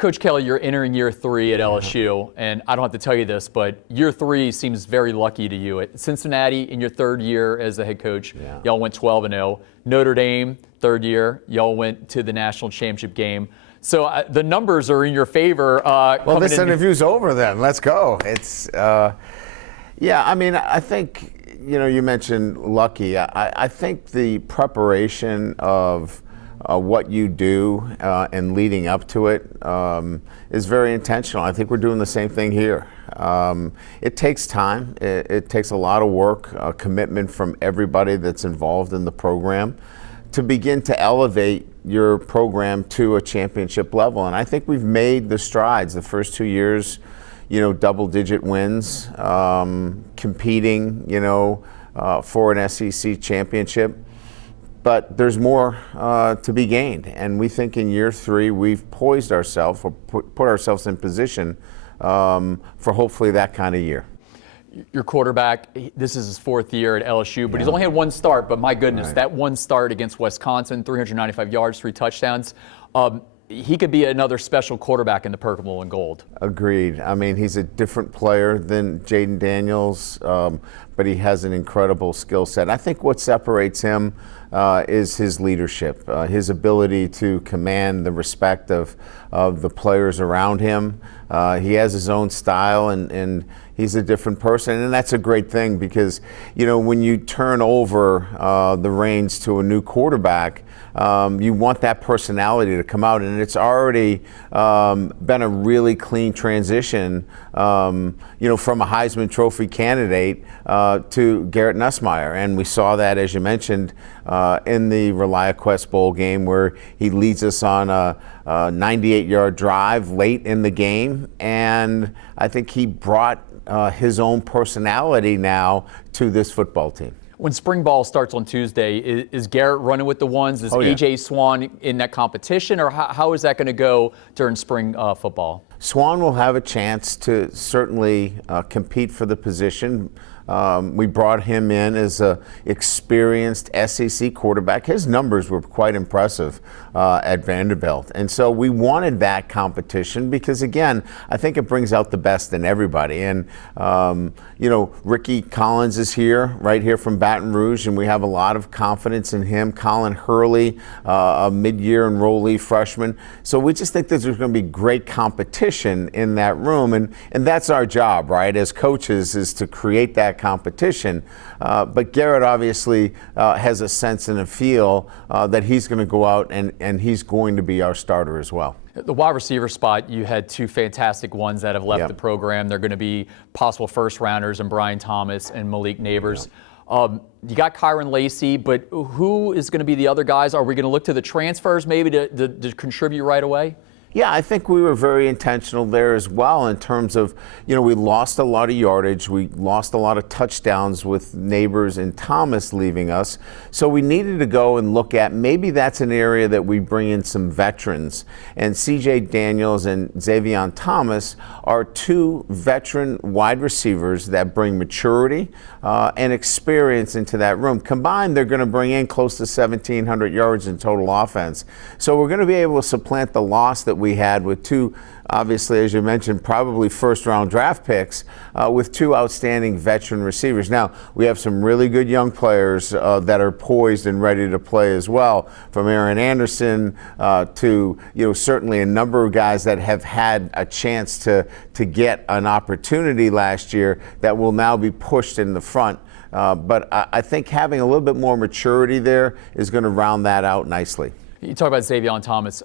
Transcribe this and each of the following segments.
Coach Kelly, you're entering year 3 at LSU, and I don't have to tell you this, but year 3 seems very lucky to you. At Cincinnati, in your 3rd year as the head coach, y'all went 12-0. Notre Dame, 3rd year, y'all went to the national championship game. So the numbers are in your favor. Well, this interview's over then. Let's go. It's, yeah, I mean, I think, you mentioned lucky. I think the preparation of what you do and leading up to it is very intentional. I think we're doing the same thing here. It takes time. It takes a lot of work, commitment from everybody that's involved in the program to begin to elevate your program to a championship level. And I think we've made the strides the first 2 years, double-digit wins, competing, for an SEC championship. But there's more to be gained. And we think in year 3, we've poised ourselves, or put ourselves in position for hopefully that kind of year. Your quarterback, this is his 4th year at LSU, but he's only had 1 start. But my goodness, that 1 start against Wisconsin, 395 yards, 3 touchdowns. He could be another special quarterback in the purple and gold. Agreed. I mean, he's a different player than Jaden Daniels, but he has an incredible skill set. I think what separates him is his leadership, his ability to command the respect of the players around him. He has his own style, and he's a different person, and that's a great thing because, when you turn over the reins to a new quarterback, you want that personality to come out, and it's already been a really clean transition, from a Heisman Trophy candidate to Garrett Nussmeier, and we saw that, as you mentioned, in the ReliaQuest Bowl game where he leads us on a 98-yard drive late in the game, and I think he brought his own personality now to this football team. When spring ball starts on Tuesday, is Garrett running with the ones? Is A.J. Swan in that competition, or how is that going to go during spring football? Swan will have a chance to certainly compete for the position. We brought him in as an experienced SEC quarterback. His numbers were quite impressive at Vanderbilt. And so we wanted that competition because, again, I think it brings out the best in everybody. And, Ricky Collins is here, right here from Baton Rouge, and we have a lot of confidence in him. Colin Hurley, a mid-year enrollee freshman. So we just think there's going to be great competition in that room. And that's our job, right, as coaches, is to create that competition. But Garrett obviously has a sense and a feel that he's going to go out and he's going to be our starter as well. The wide receiver spot, you had 2 fantastic ones that have left the program. They're going to be possible first-rounders in Brian Thomas and Malik Neighbors. You got Kyron Lacey, but who is going to be the other guys? Are we going to look to the transfers maybe to contribute right away? Yeah, I think we were very intentional there as well in terms of, we lost a lot of yardage. We lost a lot of touchdowns with Neighbors and Thomas leaving us. So we needed to go and look at maybe that's an area that we bring in some veterans. And C.J. Daniels and Xavier Thomas are 2 veteran wide receivers that bring maturity and experience into that room. Combined, they're going to bring in close to 1,700 yards in total offense. So we're going to be able to supplant the loss that we had with 2, obviously, as you mentioned, probably first-round draft picks with 2 outstanding veteran receivers. Now, we have some really good young players that are poised and ready to play as well, from Aaron Anderson to, certainly a number of guys that have had a chance to get an opportunity last year that will now be pushed in the front. But I think having a little bit more maturity there is going to round that out nicely. You talk about Xavier Thomas.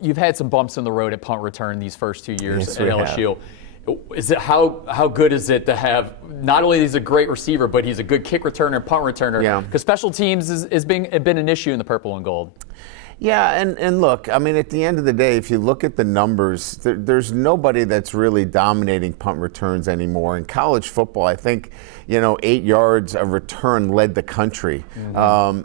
You've had some bumps in the road at punt return these first 2 years at LSU. Is it how good is it to have not only he's a great receiver, but he's a good kick returner and punt returner? Because special teams has been an issue in the purple and gold. Yeah, and look, I mean, at the end of the day, if you look at the numbers, there's nobody that's really dominating punt returns anymore. In college football, I think, 8 yards of return led the country.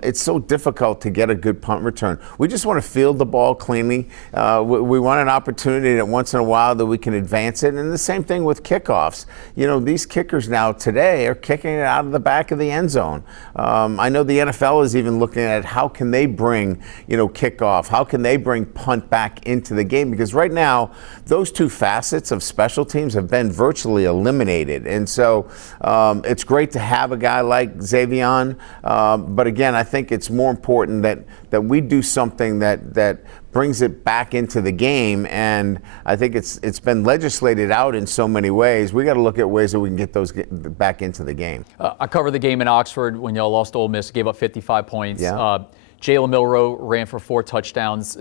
It's so difficult to get a good punt return. We just want to field the ball cleanly. We want an opportunity that once in a while that we can advance it. And the same thing with kickoffs. These kickers now today are kicking it out of the back of the end zone. I know the NFL is even looking at how can they bring, kickoff? How can they bring punt back into the game? Because right now, those two facets of special teams have been virtually eliminated. And so it's great to have a guy like Xavion. But again, I think it's more important that we do something that brings it back into the game, and I think it's been legislated out in so many ways. We got to look at ways that we can get those back into the game. I covered the game in Oxford when y'all lost to Ole Miss, gave up 55 points. Yeah. Jalen Milroe ran for 4 touchdowns.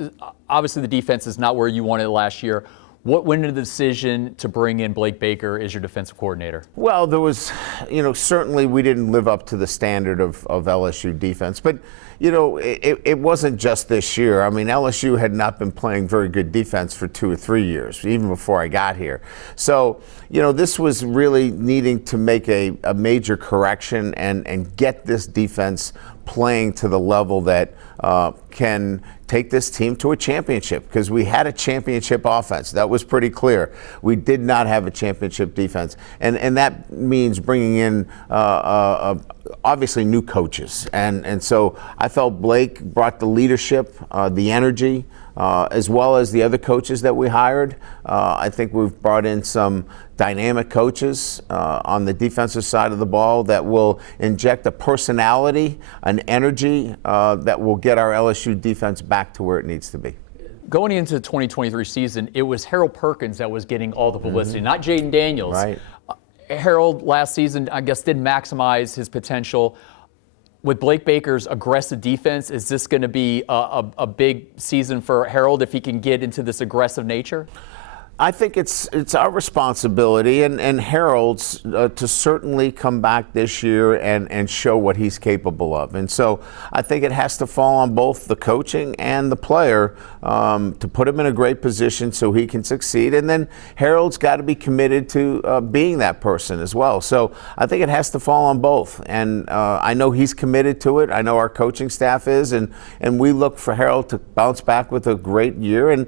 Obviously, the defense is not where you wanted it last year. What went into the decision to bring in Blake Baker as your defensive coordinator? Well, there was, certainly we didn't live up to the standard of LSU defense, but it wasn't just this year. I mean, LSU had not been playing very good defense for 2 or 3 years, even before I got here. So, this was really needing to make a major correction and get this defense playing to the level that can take this team to a championship, because we had a championship offense. That was pretty clear. We did not have a championship defense. And that means bringing in obviously new coaches. And so I felt Blake brought the leadership, the energy, as well as the other coaches that we hired. I think we've brought in some dynamic coaches on the defensive side of the ball that will inject a personality, an energy that will get our LSU defense back to where it needs to be. Going into the 2023 season, it was Harold Perkins that was getting all the publicity, not Jaden Daniels. Right. Harold last season, I guess, didn't maximize his potential. With Blake Baker's aggressive defense, is this going to be a big season for Harold if he can get into this aggressive nature? I think it's our responsibility and Harold's to certainly come back this year and show what he's capable of. And so I think it has to fall on both the coaching and the player to put him in a great position so he can succeed. And then Harold's got to be committed to being that person as well. So I think it has to fall on both. And I know he's committed to it. I know our coaching staff is. And we look for Harold to bounce back with a great year and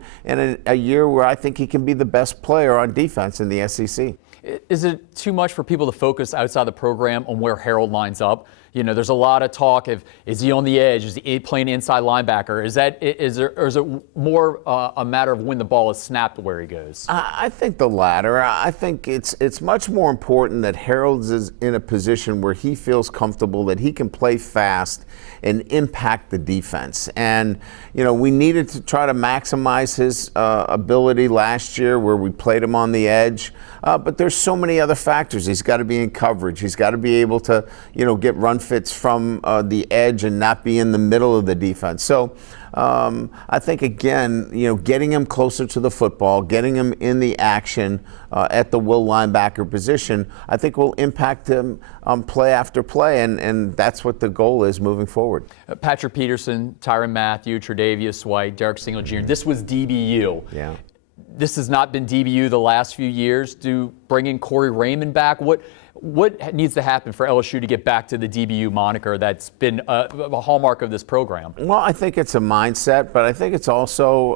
a year where I think he can be the best player on defense in the SEC. Is it too much for people to focus outside the program on where Harold lines up? There's a lot of talk of, is he on the edge? Is he playing inside linebacker? Is it more a matter of when the ball is snapped where he goes? I think the latter. I think it's much more important that Harold is in a position where he feels comfortable, that he can play fast and impact the defense. And, we needed to try to maximize his ability last year where we played him on the edge. But there's so many other factors. He's got to be in coverage. He's got to be able to, get run fits from the edge and not be in the middle of the defense. So I think, again, getting him closer to the football, getting him in the action at the will linebacker position, I think will impact him play after play, and that's what the goal is moving forward. Patrick Peterson, Tyrann Mathieu, Tre'Davious White, Derek Stingley Jr., this was DBU. Yeah. This has not been DBU the last few years. Do bring in Corey Raymond back? What needs to happen for LSU to get back to the DBU moniker that's been a hallmark of this program? Well, I think it's a mindset, but I think it's also,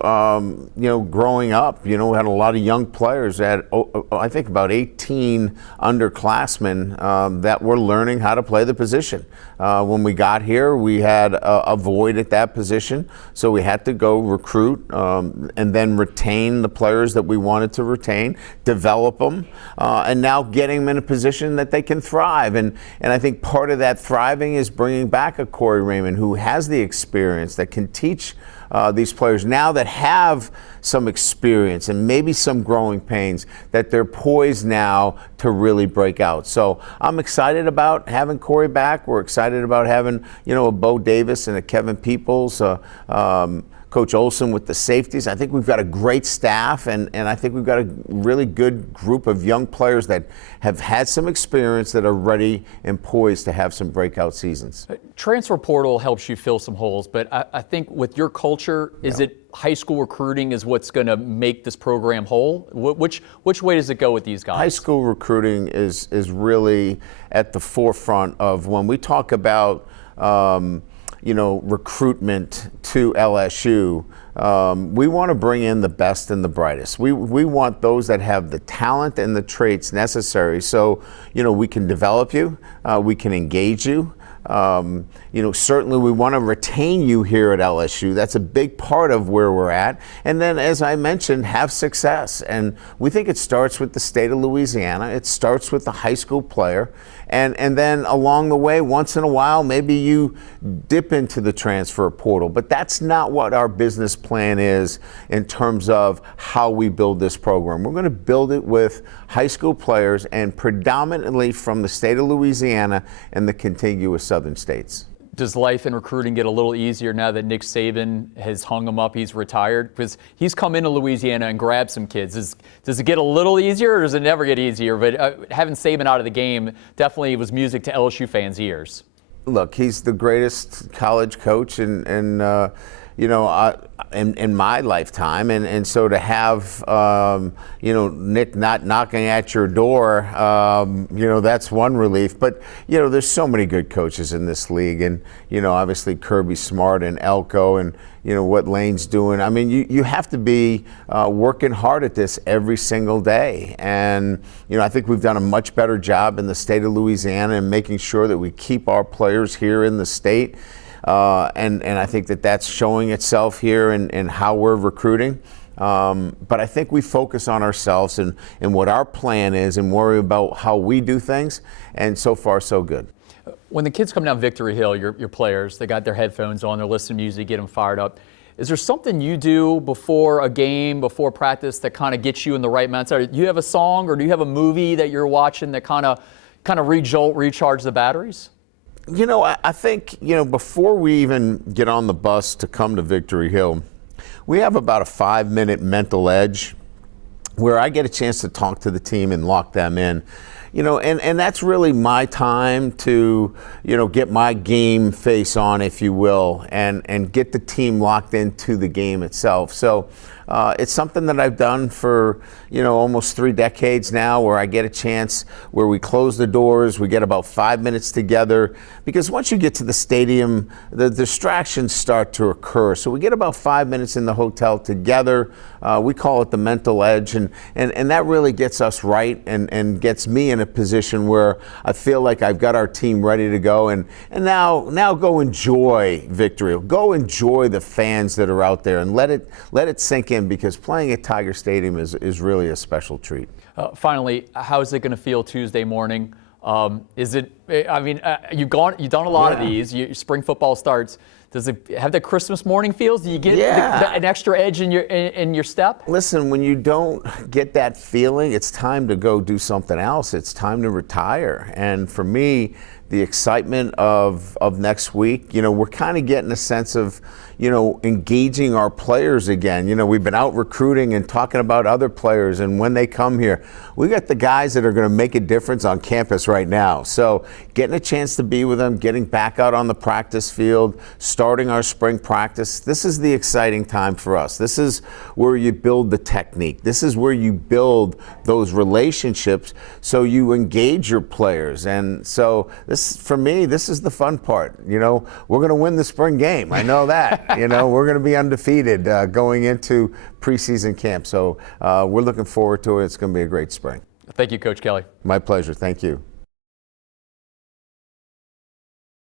growing up. We had a lot of young players I think about 18 underclassmen that were learning how to play the position. When we got here, we had a void at that position, so we had to go recruit and then retain the players that we wanted to retain, develop them, and now getting them in a position that they can thrive. And I think part of that thriving is bringing back a Corey Raymond who has the experience, that can teach these players now that have some experience and maybe some growing pains, that they're poised now to really break out. So I'm excited about having Corey back. We're excited about having, a Bo Davis and a Kevin Peoples, Coach Olson with the safeties. I think we've got a great staff, and I think we've got a really good group of young players that have had some experience, that are ready and poised to have some breakout seasons. Transfer portal helps you fill some holes, but I think with your culture, is it high school recruiting is what's going to make this program whole? Which way does it go with these guys? High school recruiting is really at the forefront of when we talk about recruitment to LSU. We want to bring in the best and the brightest. We want those that have the talent and the traits necessary so, we can develop you, we can engage you, Certainly we want to retain you here at LSU. That's a big part of where we're at. And then, as I mentioned, have success. And we think it starts with the state of Louisiana. It starts with the high school player. And then along the way, once in a while, maybe you dip into the transfer portal. But that's not what our business plan is in terms of how we build this program. We're going to build it with high school players and predominantly from the state of Louisiana and the contiguous southern states. Does life in recruiting get a little easier now that Nick Saban has hung him up, he's retired? Because he's come into Louisiana and grabbed some kids. Does it get a little easier or does it never get easier? But having Saban out of the game definitely was music to LSU fans' ears. Look, he's the greatest college coach in my lifetime, and so to have Nick not knocking at your door, that's one relief. But there's so many good coaches in this league, and obviously Kirby Smart and Elko, and what Lane's doing. I mean, you have to be working hard at this every single day, and I think we've done a much better job in the state of Louisiana in making sure that we keep our players here in the state. And I think that's showing itself here in how we're recruiting. But I think we focus on ourselves and what our plan is and worry about how we do things. And so far, so good. When the kids come down Victory Hill, your players, they got their headphones on, they're listening to music, get them fired up. Is there something you do before a game, before practice that kind of gets you in the right mindset? Do you have a song or do you have a movie that you're watching that kind of recharge the batteries? I think, before we even get on the bus to come to Victory Hill, we have about a 5-minute mental edge where I get a chance to talk to the team and lock them in. And that's really my time to, get my game face on, if you will, and get the team locked into the game itself. So it's something that I've done for, almost 3 decades now, where I get a chance where we close the doors, we get about 5 minutes together, because once you get to the stadium, the distractions start to occur. So we get about 5 minutes in the hotel together. We call it the mental edge, and that really gets us right and gets me in a position where I feel like I've got our team ready to go. And now go enjoy victory. Go enjoy the fans that are out there and let it sink in, because playing at Tiger Stadium is really a special treat. Finally, how is it going to feel Tuesday morning? You've done a lot of these. Spring football starts. Does it have the Christmas morning feels? Do you get an extra edge in your step? Listen, when you don't get that feeling, it's time to go do something else. It's time to retire. And for me, the excitement of next week, we're kind of getting a sense of, engaging our players again. We've been out recruiting and talking about other players, and when they come here, we got the guys that are going to make a difference on campus right now. So getting a chance to be with them, getting back out on the practice field, starting our spring practice, this is the exciting time for us. This is where you build the technique. This is where you build those relationships so you engage your players. And so for me, this is the fun part. We're going to win the spring game. I know that. We're going to be undefeated going into preseason camp. So we're looking forward to it. It's going to be a great spring. Thank you, Coach Kelly. My pleasure. Thank you.